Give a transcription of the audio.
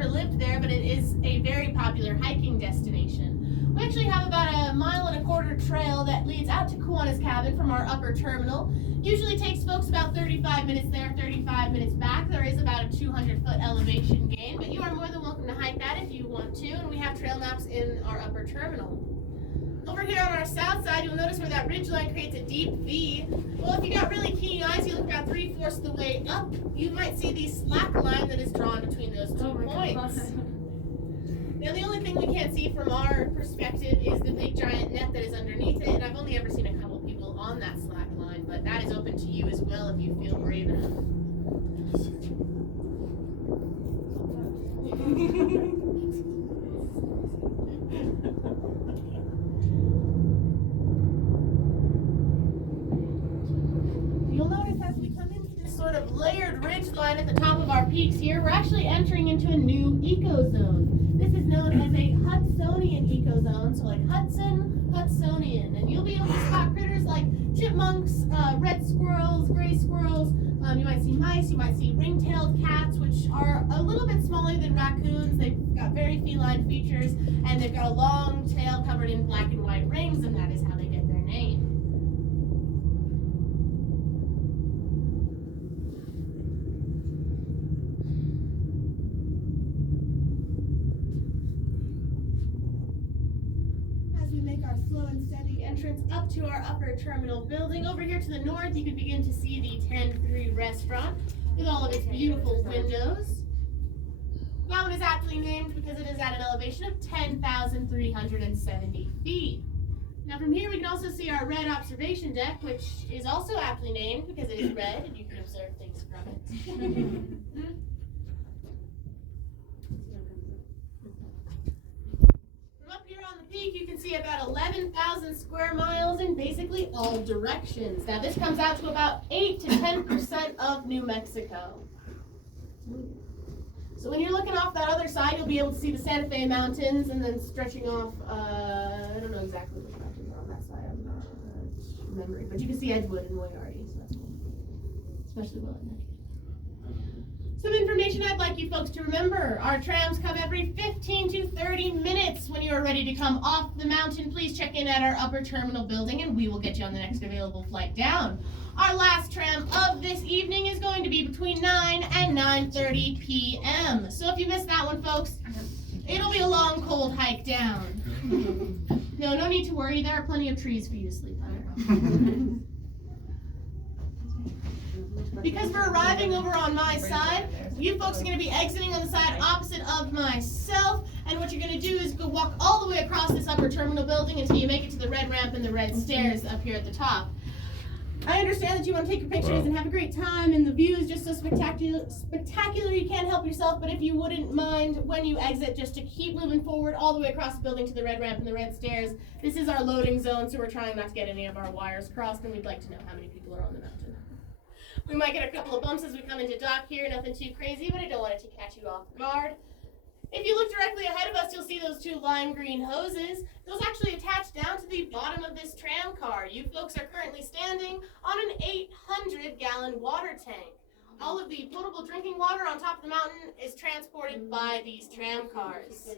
never lived there, but it is a very popular hiking destination. We actually have about a 1.25 mile trail that leads out to Kiwanis Cabin from our upper terminal. Usually takes folks about 35 minutes there, 35 minutes back. There is about a 200-foot elevation gain, but you are more than welcome to hike that if you want to, and we have trail maps in our upper terminal. Over here on our south side, you'll notice where that ridge line creates a deep V. Well, if you got really keen eyes, you look about 3/4 of the way up, you might see the slack line that is drawn between those 2 points. Now, the only thing we can't see from our perspective is the big giant net that is underneath it, and I've only ever seen a couple people on that slack line, but that is open to you as well if you feel brave enough. You'll notice as we come into this sort of layered ridge line at the top of our peaks here, we're actually entering into a new ecozone. This is known as a Hudsonian ecozone, so like Hudson, Hudsonian, and you'll be able to spot critters like chipmunks, red squirrels, gray squirrels. You might see mice, you might see ring-tailed cats, which are a little bit smaller than raccoons. They've got very feline features, and they've got a long tail covered in black and white rings, and that is how they get their name. Our slow and steady entrance up to our upper terminal building. Over here to the north, you can begin to see the 10-3 restaurant with all of its beautiful windows. That one is aptly named because it is at an elevation of 10,370 feet. Now from here, we can also see our red observation deck, which is also aptly named because it is red and you can observe things from it. Peak, you can see about 11,000 square miles in basically all directions. Now this comes out to about 8 to 10% of New Mexico. So when you're looking off that other side, you'll be able to see the Santa Fe Mountains and then stretching off, I don't know exactly which mountains are on that side, I'm not remembering, but you can see Edgewood and Moriarty, so that's cool, especially well at night. Some information I'd like you folks to remember. Our trams come every 15 to 30 minutes. When you are ready to come off the mountain, please check in at our upper terminal building and we will get you on the next available flight down. Our last tram of this evening is going to be between 9 and 9:30 p.m. So if you missed that one, folks, it'll be a long, cold hike down. No need to worry. There are plenty of trees for you to sleep under. Because we're arriving over on my side, you folks are going to be exiting on the side opposite of myself, and what you're going to do is go walk all the way across this upper terminal building until you make it to the red ramp and the red stairs up here at the top. I understand that you want to take your pictures and have a great time, and the view is just so spectacular you can't help yourself, but if you wouldn't mind when you exit just to keep moving forward all the way across the building to the red ramp and the red stairs. This is our loading zone, so we're trying not to get any of our wires crossed, and we'd like to know how many people are on the mountain. We might get a couple of bumps as we come into dock here, nothing too crazy, but I don't want it to catch you off guard. If you look directly ahead of us, you'll see those 2 lime green hoses. Those actually attach down to the bottom of this tram car. You folks are currently standing on an 800-gallon water tank. All of the potable drinking water on top of the mountain is transported by these tram cars.